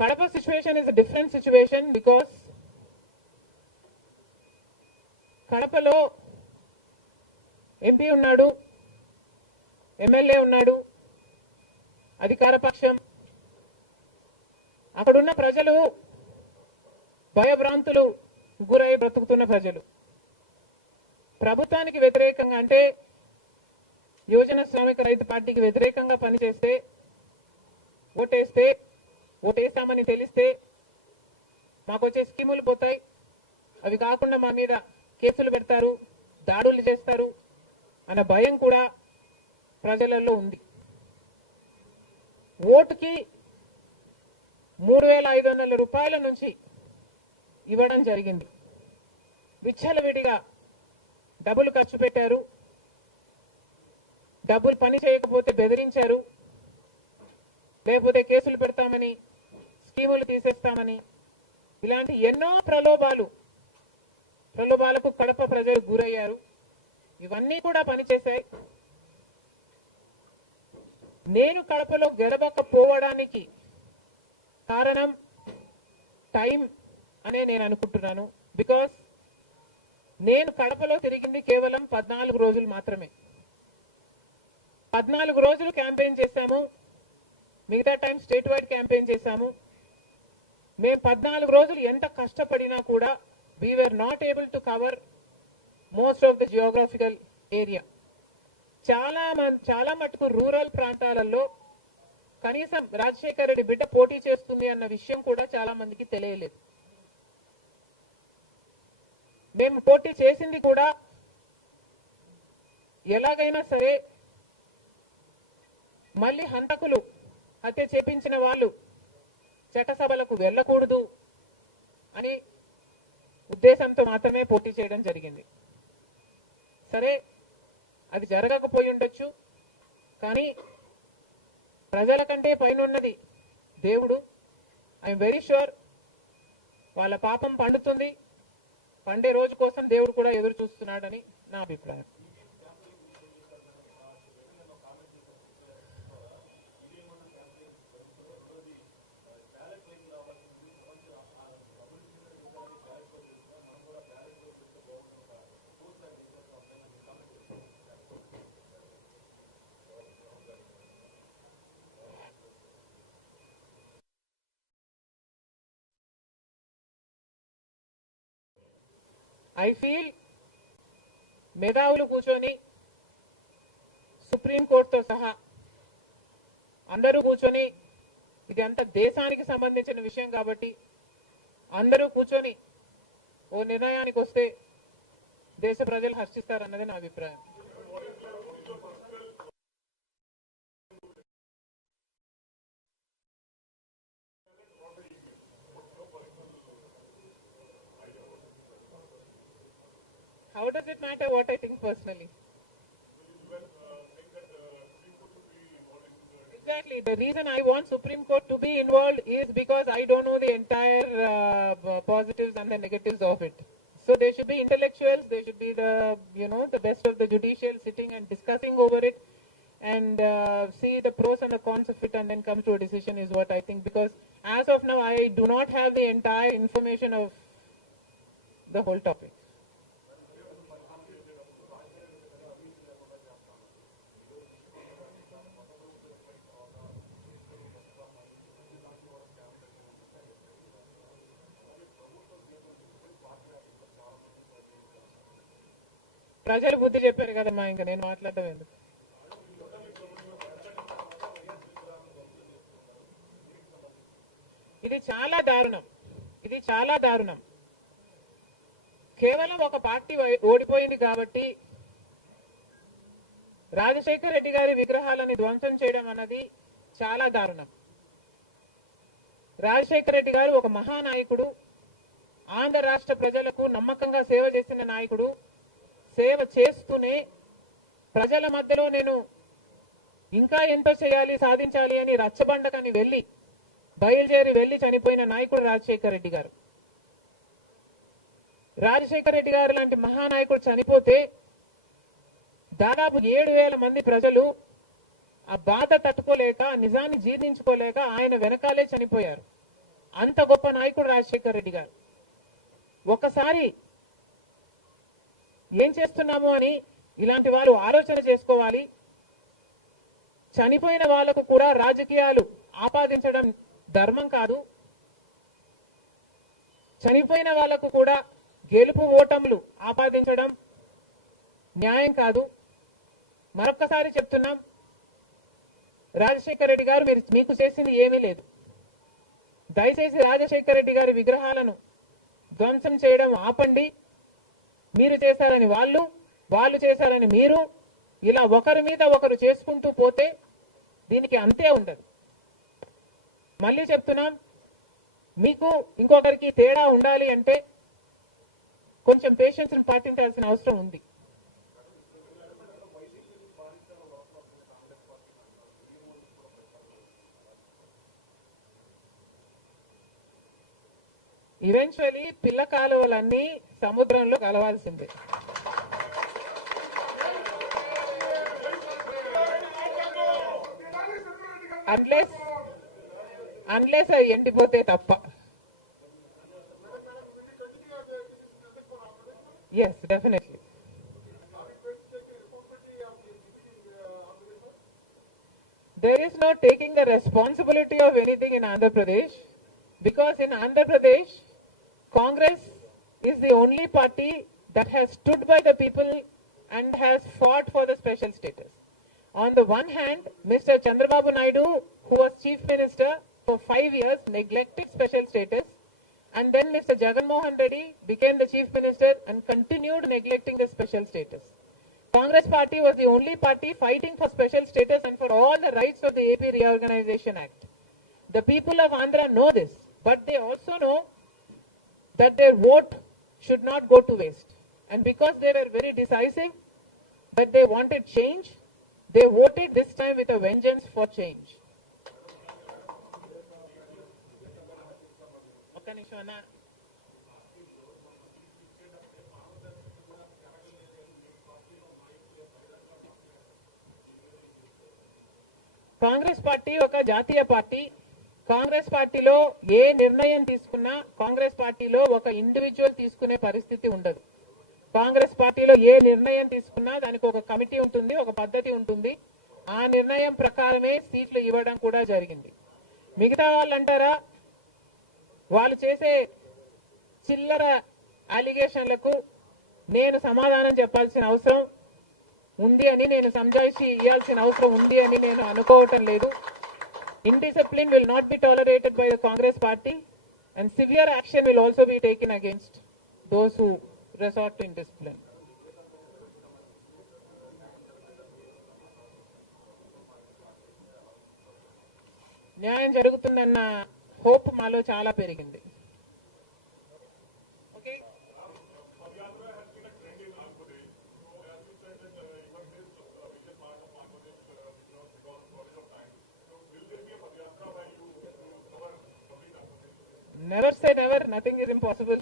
Kadapa situation is a different situation because కడపలో MP ఉన్నాడు, MLA ఉన్నాడు, అధికార పక్షం. అక్కడున్న ప్రజలు భయభ్రాంతులు గురై బ్రతుకుతున్న ప్రజలు. ప్రభుత్వానికి వ్యతిరేకంగా అంటే యువజన శ్రామిక రైతు పార్టీకి వ్యతిరేకంగా పనిచేస్తే, ఓటేస్తామని తెలిస్తే మాకు వచ్చే స్కీములు పోతాయి, అవి కాకుండా మా మీద కేసులు పెడతారు, దాడులు చేస్తారు అన్న భయం కూడా ప్రజలలో ఉంది. ఓటుకి 3,500 రూపాయల నుంచి ఇవ్వడం జరిగింది. విచ్చలవిడిగా డబ్బులు ఖర్చు పెట్టారు, డబ్బులు పని చేయకపోతే బెదిరించారు, లేకపోతే కేసులు పెడతామని, స్కీములు తీసేస్తామని, ఇలాంటి ఎన్నో ప్రలోభాలకు కడప ప్రజలు గురయ్యారు. ఇవన్నీ కూడా పనిచేశాయి. నేను కడపలో గెలవకపోవడానికి కారణం టైం అనే నేను అనుకుంటున్నాను. బికాస్ నేను కడపలో తిరిగింది కేవలం 14 రోజులు మాత్రమే. 14 రోజులు క్యాంపెయిన్ చేశాము, మిగతా టైం స్టేట్ వైడ్ క్యాంపెయిన్ చేశాము. మేము 14 రోజులు ఎంత కష్టపడినా కూడా we were not able to cover most of the geographical area. చాలా మటుకు రూరల్ ప్రాంతాలలో కనీసం రాజశేఖర రెడ్డి బిడ్డ పోటీ చేస్తుంది అన్న విషయం కూడా చాలా మందికి తెలియలేదు. మేము పోటీ చేసింది కూడా ఎలాగైనా సరే మళ్ళీ హత్య చేపించిన వాళ్ళు చట్టసభలకు వెళ్ళకూడదు అని ఉద్దేశంతో మాత్రమే పోటీ చేయడం జరిగింది. సరే, అది జరగకపోయి ఉండొచ్చు, కానీ ప్రజల కంటే పైన ఉన్నది దేవుడు. ఐఎమ్ వెరీ ష్యూర్ వాళ్ళ పాపం పండుతుంది, పండే రోజు కోసం దేవుడు కూడా ఎదురు చూస్తున్నాడని నా అభిప్రాయం. ఐ ఫీల్ మేధావులు కూర్చొని సుప్రీంకోర్టుతో సహా అందరూ కూర్చొని, ఇది అంత దేశానికి సంబంధించిన విషయం కాబట్టి అందరూ కూర్చొని ఓ నిర్ణయానికి వస్తే దేశ ప్రజలు హర్షిస్తారన్నది నా అభిప్రాయం. How does it matter what I think personally? Exactly. The reason I want Supreme Court to be involved is because I don't know the entire positives and the negatives of it. So there should be intellectuals, there should be the best of the judicial sitting and discussing over it and see the pros and the cons of it and then come to a decision is what I think. Because as of now, I do not have the entire information of the whole topic. ప్రజలు బుద్ధి చెప్పారు కదమ్మా, ఇంకా నేను మాట్లాడటం ఎందుకు. ఇది చాలా దారుణం. కేవలం ఒక పార్టీ ఓడిపోయింది కాబట్టి రాజశేఖర రెడ్డి గారి విగ్రహాలని ధ్వంసం చేయడం అన్నది చాలా దారుణం. రాజశేఖర రెడ్డి గారు ఒక మహానాయకుడు, ఆంధ్ర రాష్ట్ర ప్రజలకు నమ్మకంగా సేవ చేసిన నాయకుడు. సేవ చేస్తూనే ప్రజల మధ్యలో నేను ఇంకా ఎంతో చేయాలి, సాధించాలి అని రచ్చబండకని బయలుదేరి వెళ్లి చనిపోయిన నాయకుడు రాజశేఖర రెడ్డి గారు. రాజశేఖర రెడ్డి గారు లాంటి మహానాయకుడు చనిపోతే దాదాపు 7,000 మంది ప్రజలు ఆ బాధ తట్టుకోలేక, నిజాన్ని జీర్ణించుకోలేక ఆయన వెనకాలే చనిపోయారు. అంత గొప్ప నాయకుడు రాజశేఖర్ రెడ్డి గారు. ఒకసారి ఏం చేస్తున్నాము అని ఇలాంటి వారు ఆలోచన చేసుకోవాలి. చనిపోయిన వాళ్లకు కూడా రాజకీయాలు ఆపాదించడం ధర్మం కాదు. చనిపోయిన వాళ్లకు కూడా గెలుపు ఓటములు ఆపాదించడం న్యాయం కాదు. మరొక్కసారి చెప్తున్నాం, రాజశేఖర రెడ్డి గారు మీకు చేసింది ఏమీ లేదు. దయచేసి రాజశేఖర రెడ్డి గారి విగ్రహాలను ధ్వంసం చేయడం ఆపండి. మీరు చేశారని వాళ్ళు చేశారని మీరు, ఇలా ఒకరి మీద ఒకరు చేసుకుంటూ పోతే దీనికి అంతే ఉండదు. మళ్ళీ చెప్తున్నాం, మీకు ఇంకొకరికి తేడా ఉండాలి అంటే కొంచెం పేషెన్స్ పాటించాల్సిన అవసరం ఉంది. ఈవెన్చువలీ పిల్ల కాలువలన్నీ సముద్రంలో కలవాల్సిందే. అన్లెస్ అవి ఎండిపోతే తప్ప. Yes, definitely. There is no taking the responsibility of anything in Andhra Pradesh, because in Andhra Pradesh, Congress is the only party that has stood by the people and has fought for the special status. On the one hand, Mr. Chandrababu Naidu, who was Chief Minister for 5 years, neglected special status, and then Mr. Jagan Mohan Reddy became the Chief Minister and continued neglecting the special status. Congress party was the only party fighting for special status and for all the rights of the AP Reorganization Act. The people of Andhra know this, but they also know that their vote should not go to waste. And because they were very decisive, that they wanted change, they voted this time with a vengeance for change. Congress party ఒక జాతీయ party. Congress పార్టీలో ఏ నిర్ణయం తీసుకున్నా కాంగ్రెస్ పార్టీలో ఒక individual తీసుకునే పరిస్థితి ఉండదు. కాంగ్రెస్ పార్టీలో ఏ నిర్ణయం తీసుకున్నా దానికి ఒక కమిటీ ఉంటుంది, ఒక పద్ధతి ఉంటుంది. ఆ నిర్ణయం ప్రకారమే సీట్లు ఇవ్వడం కూడా జరిగింది. మిగతా వాళ్ళు అంటారా, వాళ్ళు చేసే చిల్లర అలిగేషన్లకు నేను సమాధానం చెప్పాల్సిన అవసరం ఉంది అని, నేను సంజాయిషి ఇవ్వాల్సిన అవసరం ఉంది అని నేను అనుకోవటం లేదు. Indiscipline will not be tolerated by the Congress party, and severe action will also be taken against those who resort to indiscipline. న్యాయం జరుగుతుందన్న హోప్ మాలో చాలా పెరిగింది. Never say never, nothing is impossible.